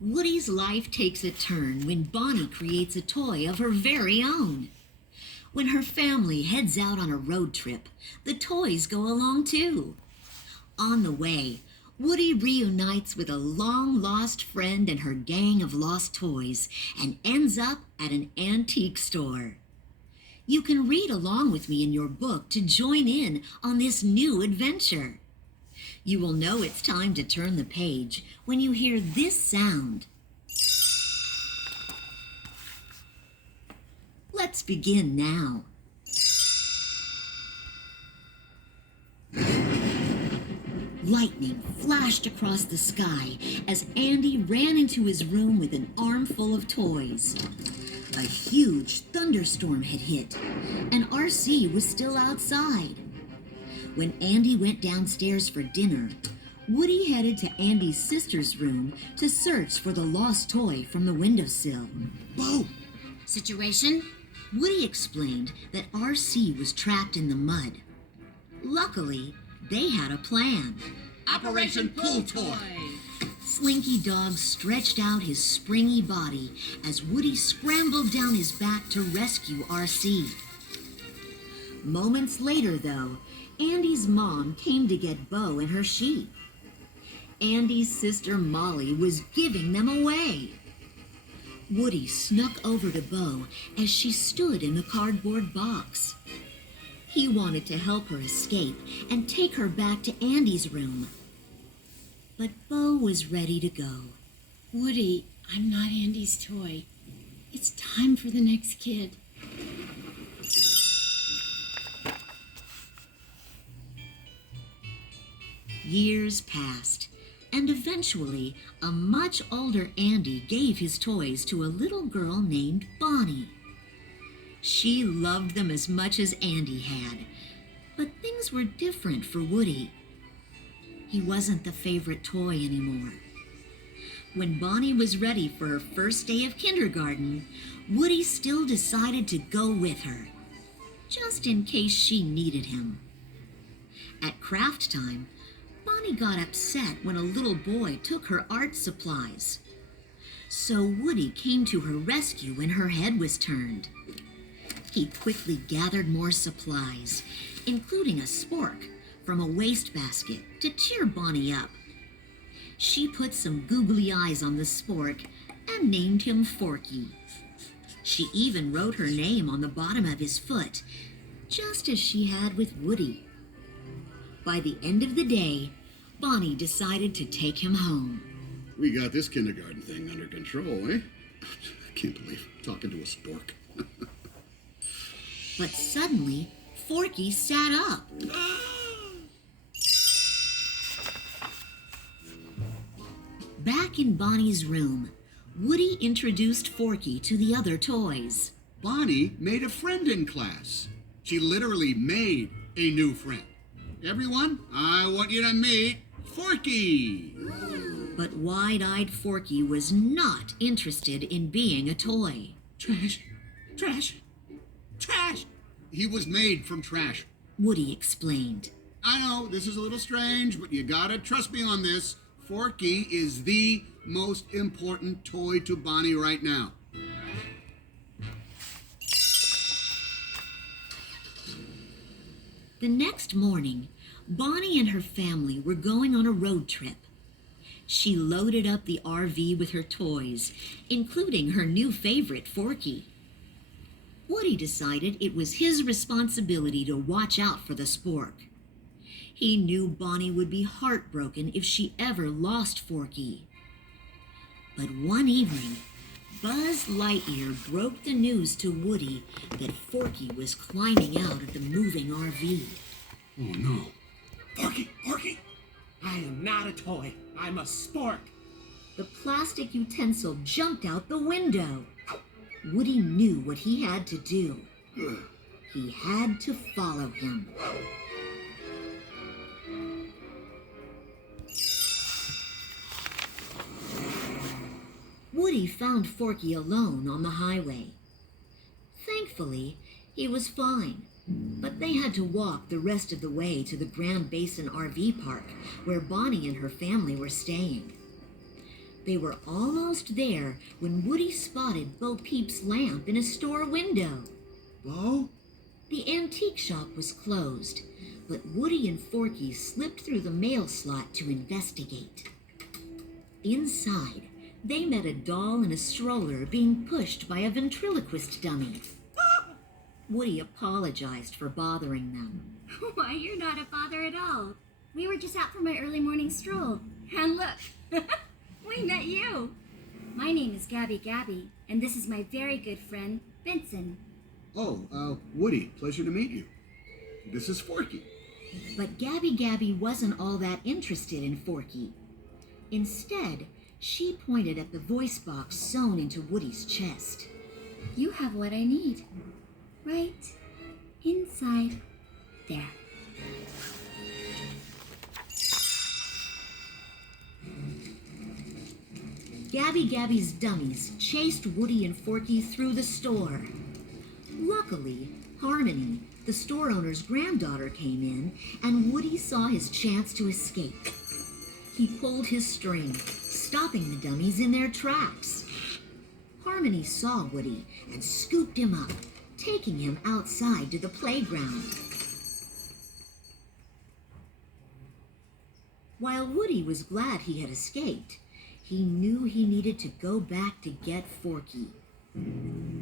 Woody's life takes a turn when Bonnie creates a toy of her very own. When her family heads out on a road trip, the toys go along too. On the way, Woody reunites with a long-lost friend and her gang of lost toys and ends up at an antique store. You can read along with me in your book to join in on this new adventure. You will know it's time to turn the page when you hear this sound. Let's begin now. Lightning flashed across the sky as Andy ran into his room with an armful of toys. A huge thunderstorm had hit, and R.C. was still outside. When Andy went downstairs for dinner, Woody headed to Andy's sister's room to search for the lost toy from the windowsill. Bo! Situation? Woody explained that R.C. was trapped in the mud. Luckily, they had a plan. Operation Pull Toy! Slinky Dog stretched out his springy body as Woody scrambled down his back to rescue R.C. Moments later, though, Andy's mom came to get Bo and her sheep. Andy's sister Molly was giving them away. Woody snuck over to Bo as she stood in the cardboard box. He wanted to help her escape and take her back to Andy's room. But Bo was ready to go. Woody, I'm not Andy's toy. It's time for the next kid. Years passed, and eventually a much older Andy gave his toys to a little girl named Bonnie. She loved them as much as Andy had, but things were different for Woody. He wasn't the favorite toy anymore. When Bonnie was ready for her first day of kindergarten, Woody still decided to go with her, just in case she needed him. At craft time, Bonnie got upset when a little boy took her art supplies. So Woody came to her rescue when her head was turned. He quickly gathered more supplies, including a spork from a wastebasket to cheer Bonnie up. She put some googly eyes on the spork and named him Forky. She even wrote her name on the bottom of his foot, just as she had with Woody. By the end of the day, Bonnie decided to take him home. We got this kindergarten thing under control, eh? I can't believe talking to a spork. But suddenly, Forky sat up. Back in Bonnie's room, Woody introduced Forky to the other toys. Bonnie made a friend in class. She literally made a new friend. Everyone, I want you to meet Forky. But wide-eyed Forky was not interested in being a toy. Trash, trash, trash. He was made from trash. Woody explained. I know, this is a little strange, but you gotta trust me on this. Forky is the most important toy to Bonnie right now. The next morning, Bonnie and her family were going on a road trip. She loaded up the RV with her toys, including her new favorite, Forky. Woody decided it was his responsibility to watch out for the spork. He knew Bonnie would be heartbroken if she ever lost Forky. But one evening, Buzz Lightyear broke the news to Woody that Forky was climbing out of the moving RV. Oh no. Forky, Forky! I am not a toy. I'm a spork. The plastic utensil jumped out the window. Woody knew what he had to do. He had to follow him. Woody found Forky alone on the highway. Thankfully, he was fine, but they had to walk the rest of the way to the Grand Basin RV Park, where Bonnie and her family were staying. They were almost there when Woody spotted Bo Peep's lamp in a store window. Bo? The antique shop was closed, but Woody and Forky slipped through the mail slot to investigate. Inside, they met a doll in a stroller being pushed by a ventriloquist dummy. Woody apologized for bothering them. Why, you're not a bother at all. We were just out for my early morning stroll. And look, we met you. My name is Gabby Gabby, and this is my very good friend, Vincent. Oh, Woody, pleasure to meet you. This is Forky. But Gabby Gabby wasn't all that interested in Forky. Instead, she pointed at the voice box sewn into Woody's chest. You have what I need. Right inside there. Gabby Gabby's dummies chased Woody and Forky through the store. Luckily, Harmony, the store owner's granddaughter, came in, and Woody saw his chance to escape. He pulled his string, stopping the dummies in their tracks. Harmony saw Woody and scooped him up, taking him outside to the playground. While Woody was glad he had escaped, he knew he needed to go back to get Forky.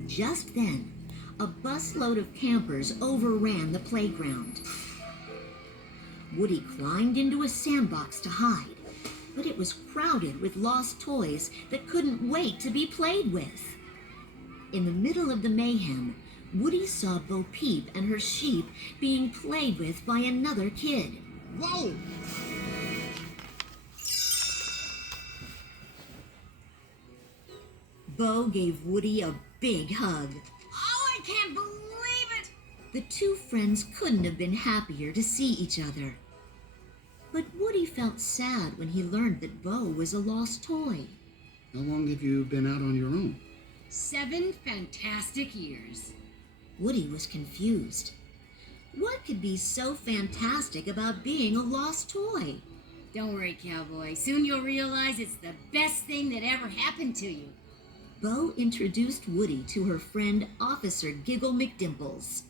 Just then, a busload of campers overran the playground. Woody climbed into a sandbox to hide, but it was crowded with lost toys that couldn't wait to be played with. In the middle of the mayhem, Woody saw Bo Peep and her sheep being played with by another kid. Whoa! Bo gave Woody a big hug. Oh, I can't believe it! The two friends couldn't have been happier to see each other. But Woody felt sad when he learned that Bo was a lost toy. How long have you been out on your own? 7 fantastic years. Woody was confused. What could be so fantastic about being a lost toy? Don't worry, cowboy. Soon you'll realize it's the best thing that ever happened to you. Bo introduced Woody to her friend Officer Giggle McDimples.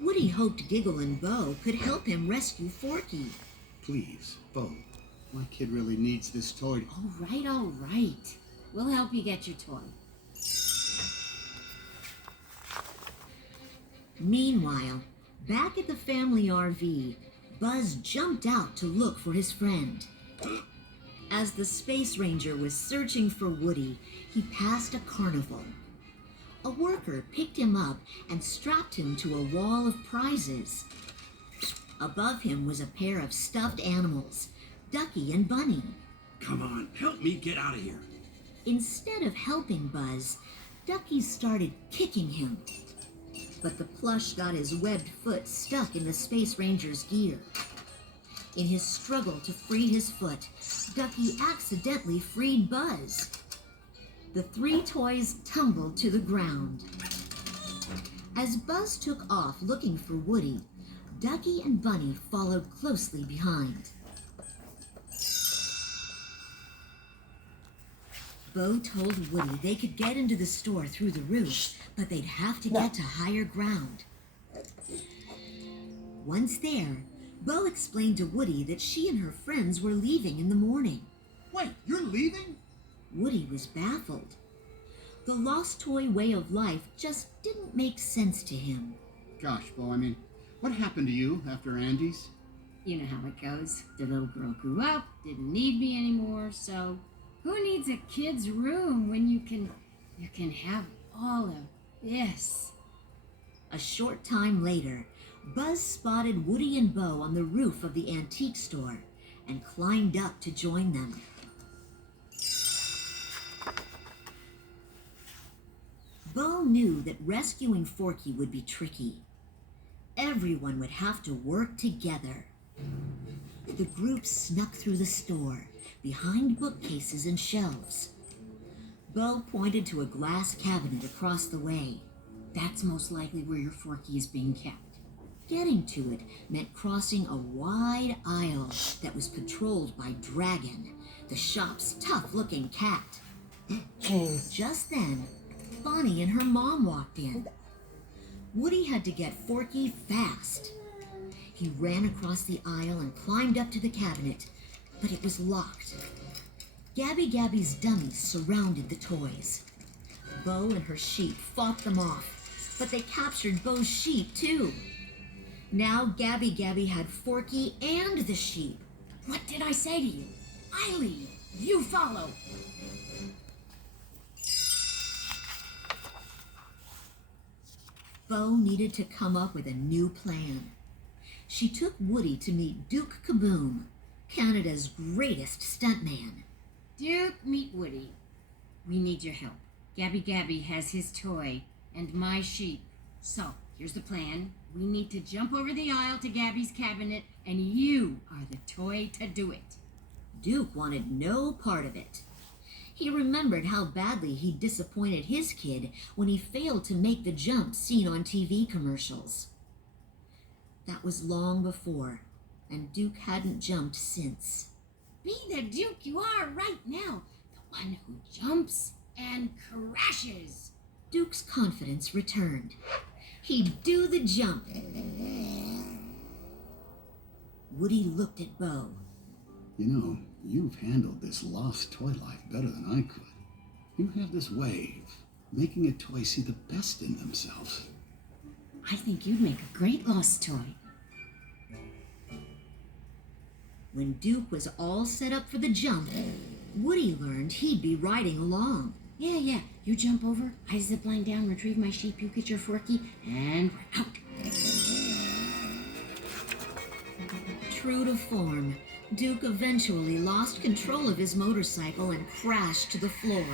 Woody hoped Giggle and Bo could help him rescue Forky. Please, Bo. My kid really needs this toy. All right. We'll help you get your toy. Meanwhile, back at the family RV, Buzz jumped out to look for his friend. As the Space Ranger was searching for Woody, he passed a carnival. A worker picked him up and strapped him to a wall of prizes. Above him was a pair of stuffed animals, Ducky and Bunny. Come on, help me get out of here. Instead of helping Buzz, Ducky started kicking him. But the plush got his webbed foot stuck in the Space Ranger's gear. In his struggle to free his foot, Ducky accidentally freed Buzz. The 3 toys tumbled to the ground. As Buzz took off looking for Woody, Ducky and Bunny followed closely behind. Bo told Woody they could get into the store through the roof, but they'd have to get to higher ground. Once there, Bo explained to Woody that she and her friends were leaving in the morning. Wait, you're leaving? Woody was baffled. The lost toy way of life just didn't make sense to him. Gosh, Bo, what happened to you after Andy's? You know how it goes. The little girl grew up, didn't need me anymore, so who needs a kid's room when you can have all of this? A short time later, Buzz spotted Woody and Bo on the roof of the antique store and climbed up to join them. Bo knew that rescuing Forky would be tricky. Everyone would have to work together. The group snuck through the store, behind bookcases and shelves. Bo pointed to a glass cabinet across the way. That's most likely where your Forky is being kept. Getting to it meant crossing a wide aisle that was patrolled by Dragon, the shop's tough-looking cat. Just then, Bonnie and her mom walked in. Woody had to get Forky fast. He ran across the aisle and climbed up to the cabinet, but it was locked. Gabby Gabby's dummies surrounded the toys. Bo and her sheep fought them off, but they captured Bo's sheep too. Now Gabby Gabby had Forky and the sheep. What did I say to you? I lead, you follow. Bo needed to come up with a new plan. She took Woody to meet Duke Kaboom, Canada's greatest stuntman. Duke, meet Woody. We need your help. Gabby Gabby has his toy and my sheep. So, here's the plan. We need to jump over the aisle to Gabby's cabinet, and you are the toy to do it. Duke wanted no part of it. He remembered how badly he'd disappointed his kid when he failed to make the jump seen on TV commercials. That was long before, and Duke hadn't jumped since. Be the Duke you are right now, the one who jumps and crashes. Duke's confidence returned. He'd do the jump. Woody looked at Bo. You know, you've handled this lost toy life better than I could. You have this way of making a toy see the best in themselves. I think you'd make a great lost toy. When Duke was all set up for the jump, Woody learned he'd be riding along. Yeah. You jump over, I zip line down, retrieve my sheep, you get your Forky, and we're out. True to form, Duke eventually lost control of his motorcycle and crashed to the floor.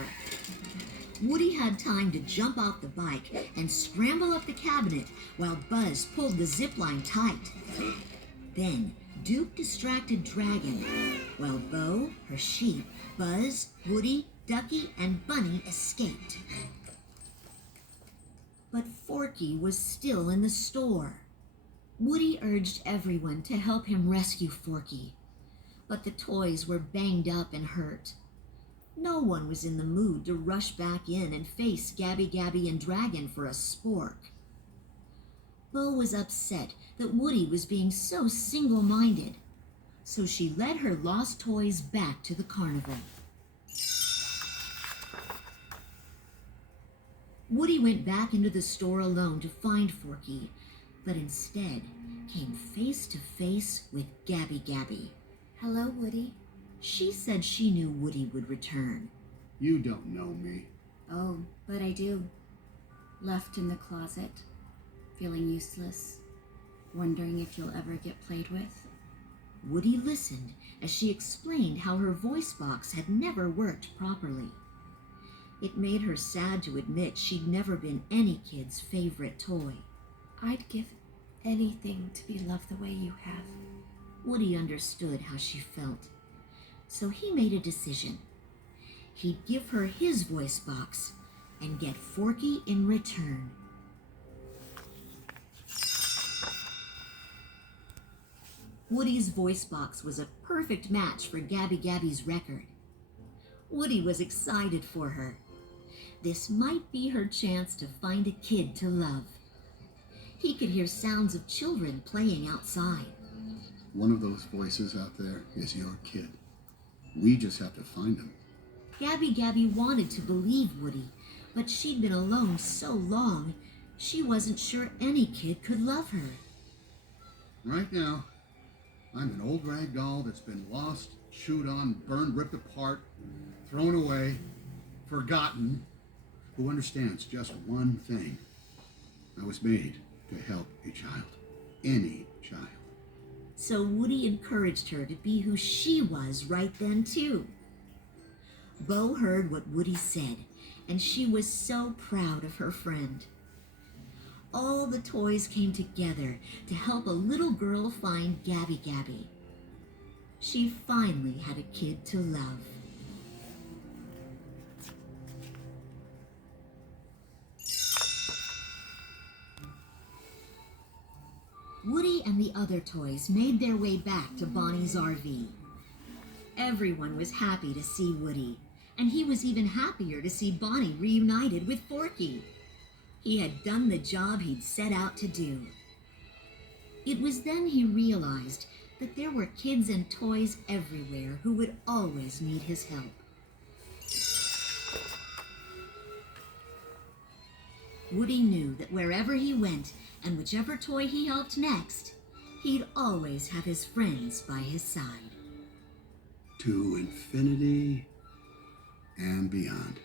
Woody had time to jump off the bike and scramble up the cabinet while Buzz pulled the zipline tight. Then Duke distracted Dragon, while Bo, her sheep, Buzz, Woody, Ducky, and Bunny escaped. But Forky was still in the store. Woody urged everyone to help him rescue Forky, but the toys were banged up and hurt. No one was in the mood to rush back in and face Gabby Gabby and Dragon for a spork. Bo was upset that Woody was being so single-minded, so she led her lost toys back to the carnival. Woody went back into the store alone to find Forky, but instead came face to face with Gabby Gabby. Hello, Woody. She said she knew Woody would return. You don't know me. Oh, but I do. Left in the closet, feeling useless, wondering if you'll ever get played with. Woody listened as she explained how her voice box had never worked properly. It made her sad to admit she'd never been any kid's favorite toy. I'd give anything to be loved the way you have. Woody understood how she felt, so he made a decision. He'd give her his voice box and get Forky in return. Woody's voice box was a perfect match for Gabby Gabby's record. Woody was excited for her. This might be her chance to find a kid to love. He could hear sounds of children playing outside. One of those voices out there is your kid. We just have to find him. Gabby Gabby wanted to believe Woody, but she'd been alone so long, she wasn't sure any kid could love her. Right now, I'm an old rag doll that's been lost, chewed on, burned, ripped apart, thrown away, forgotten, who understands just one thing. I was made to help a child. Any child. So Woody encouraged her to be who she was right then, too. Bo heard what Woody said, and she was so proud of her friend. All the toys came together to help a little girl find Gabby Gabby. She finally had a kid to love. Woody and the other toys made their way back to Bonnie's RV. Everyone was happy to see Woody, and he was even happier to see Bonnie reunited with Forky. He had done the job he'd set out to do. It was then he realized that there were kids and toys everywhere who would always need his help. Woody knew that wherever he went and whichever toy he helped next, he'd always have his friends by his side. To infinity and beyond.